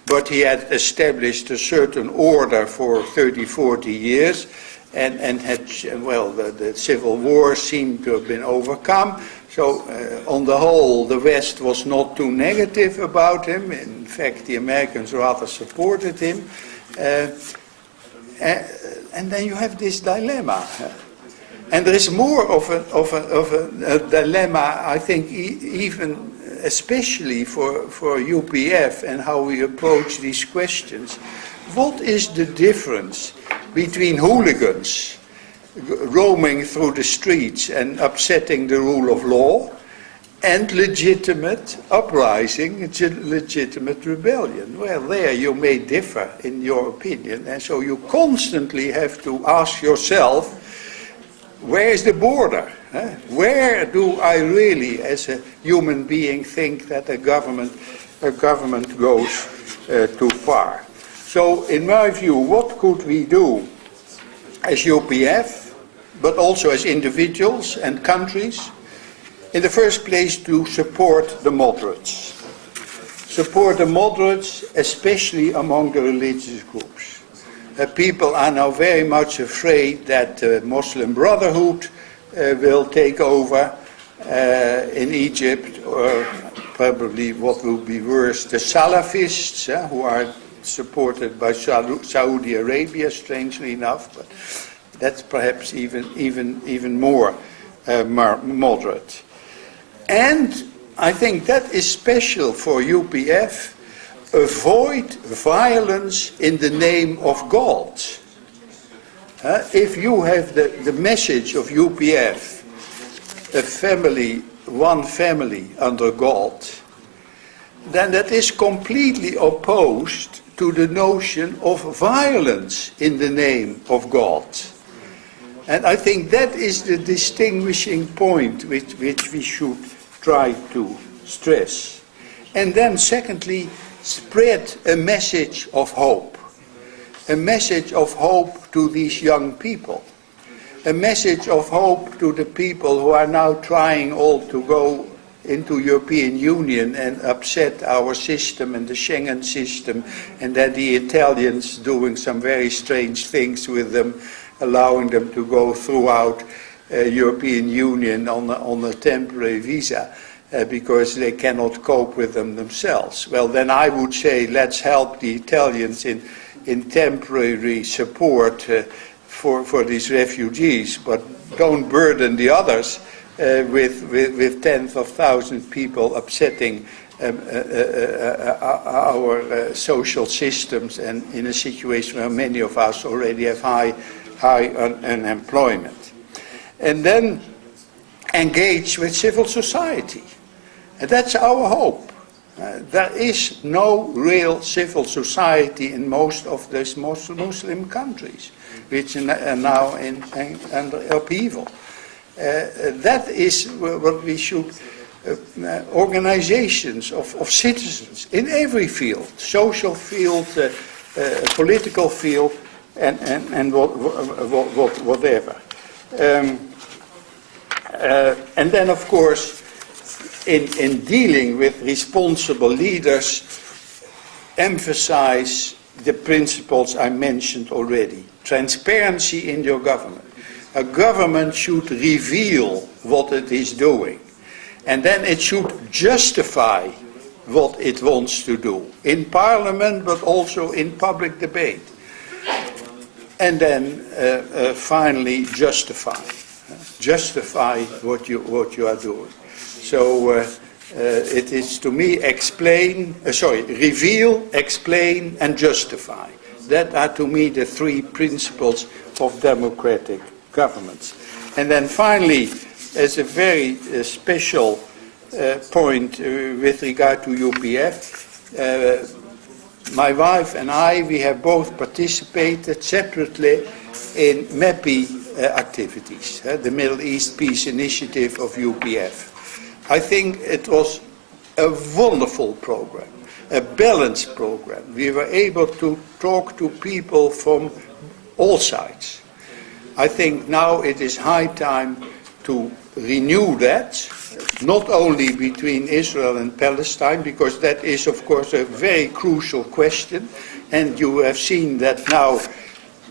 but he had established a certain order for 30, 40 years, and had, well, the civil war seemed to have been overcome. So, on the whole, the West was not too negative about him. In fact, the Americans rather supported him. And then you have this dilemma. And there is more of a dilemma, I think, even especially for UPF and how we approach these questions. What is the difference between hooligans roaming through the streets and upsetting the rule of law and legitimate uprising, legitimate rebellion? Well, there you may differ in your opinion, and so you constantly have to ask yourself, where is the border? Where do I really, as a human being, think that a government goes too far? So, in my view, what could we do as UPF, but also as individuals and countries? In the first place, to support the moderates. Support the moderates, especially among the religious groups. People are now very much afraid that the Muslim Brotherhood will take over in Egypt, or probably what will be worse, the Salafists, who are supported by Saudi Arabia, strangely enough, but that's perhaps even more moderate. And I think that is special for UPF. Avoid violence in the name of God. If you have the message of UPF, a family, one family under God, then that is completely opposed to the notion of violence in the name of God. And I think that is the distinguishing point which we should try to stress. And then secondly, spread a message of hope. A message of hope to these young people. A message of hope to the people who are now trying all to go into European Union and upset our system and the Schengen system, and that the Italians doing some very strange things with them, allowing them to go throughout European Union on a temporary visa because they cannot cope with them themselves. Well, then I would say let's help the Italians in temporary support for these refugees, but don't burden the others with tens of thousands of people upsetting our social systems, and in a situation where many of us already have high unemployment. And then engage with civil society. And that's our hope. There is no real civil society in most of these Muslim countries, which are now under upheaval. That is what we should, organizations of citizens in every field, social field, political field, and whatever. And then, of course, in dealing with responsible leaders, emphasize the principles I mentioned already. Transparency in your government. A government should reveal what it is doing. And then it should justify what it wants to do. In Parliament, but also in public debate. And then finally justify. Justify what you are doing. So it is to me reveal, explain and justify. That are to me the three principles of democratic governments. And then finally, as a very special point with regard to UPF, my wife and we have both participated separately in MEPI activities, the Middle East Peace Initiative of UPF. I think it was a wonderful program, a balanced program. We were able to talk to people from all sides. I think now it is high time to renew that, not only between Israel and Palestine, because that is, of course, a very crucial question. And you have seen that now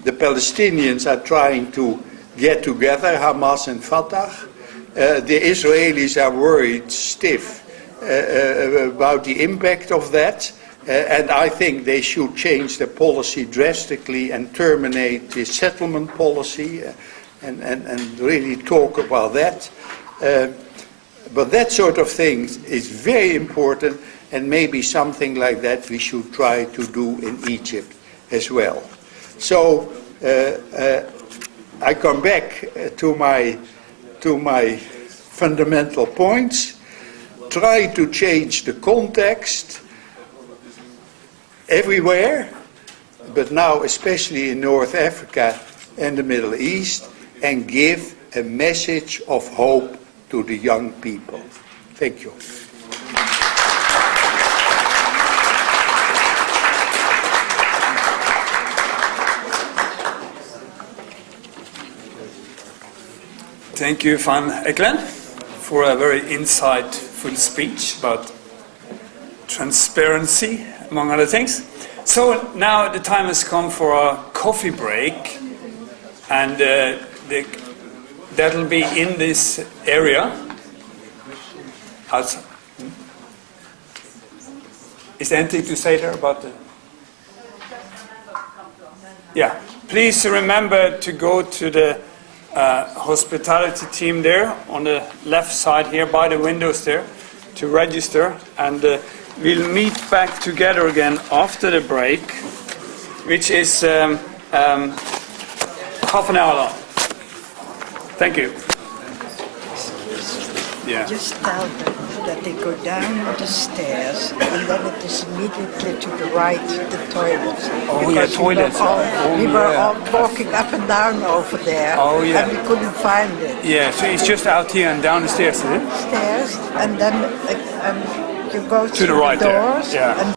the Palestinians are trying to get together, Hamas and Fatah. The Israelis are worried stiff about the impact of that. And I think they should change their policy drastically and terminate the settlement policy and really talk about that. But that sort of thing is very important, and maybe something like that we should try to do in Egypt as well. So I come back to my fundamental points. Try to change the context everywhere, but now especially in North Africa and the Middle East, and give a message of hope to the young people. Thank you. Thank you, Van Eckelen, for a very insightful speech about transparency, among other things. So now the time has come for a coffee break, and that'll be in this area. Is there anything to say there about the... Yeah, please remember to go to the hospitality team there on the left side here by the windows there to register, and we'll meet back together again after the break, which is half an hour long. Thank you. Yeah. Just tell them that they go down the stairs, and then it is immediately to the right, the toilets. Oh, yeah, toilets. We were all walking up and down over there, and we couldn't find it. Yeah, so it's just out here and down the stairs, is it? Stairs, and then you go To the right the doors, there. Yeah. and